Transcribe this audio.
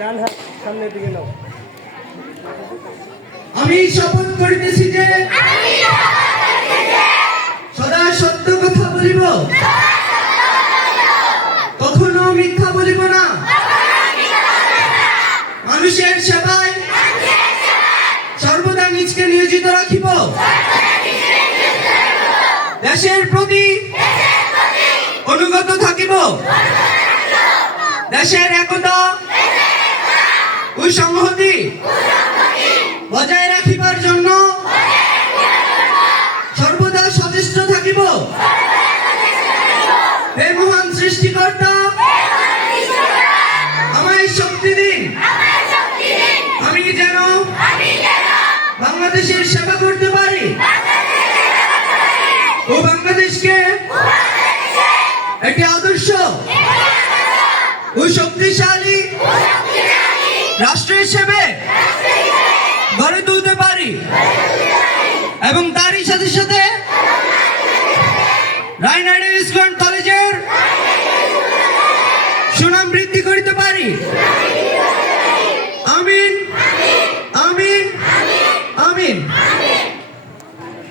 ডান হাত সামনের দিকে নাও। আমি শপথ করিতেছি যে সদা সত্য কথা বলিব, কখনো মিথ্যা বলিব না, মানুষের সেবায় সর্বদা নিজকে নিয়োজিত রাখিব, দেশের প্রতি অনুগত থাকিব, দেশের একতা ও সংহতি বজায় রাখিবার জন্য সর্বদা সচেষ্ট থাকিব। হে মহান সৃষ্টিকর্তা, আমায় শক্তি দিন, আমি যেন বাংলাদেশের সেবা করতে পারি ও বাংলাদেশকে একটি আদর্শ ও শক্তিশালী রাষ্ট্র হিসেবে গড়ে তুলতে পারি এবং তারই সাথে সাথে রায়নাইড ইসলাম কলেজের সুনাম বৃদ্ধি করতে পারি।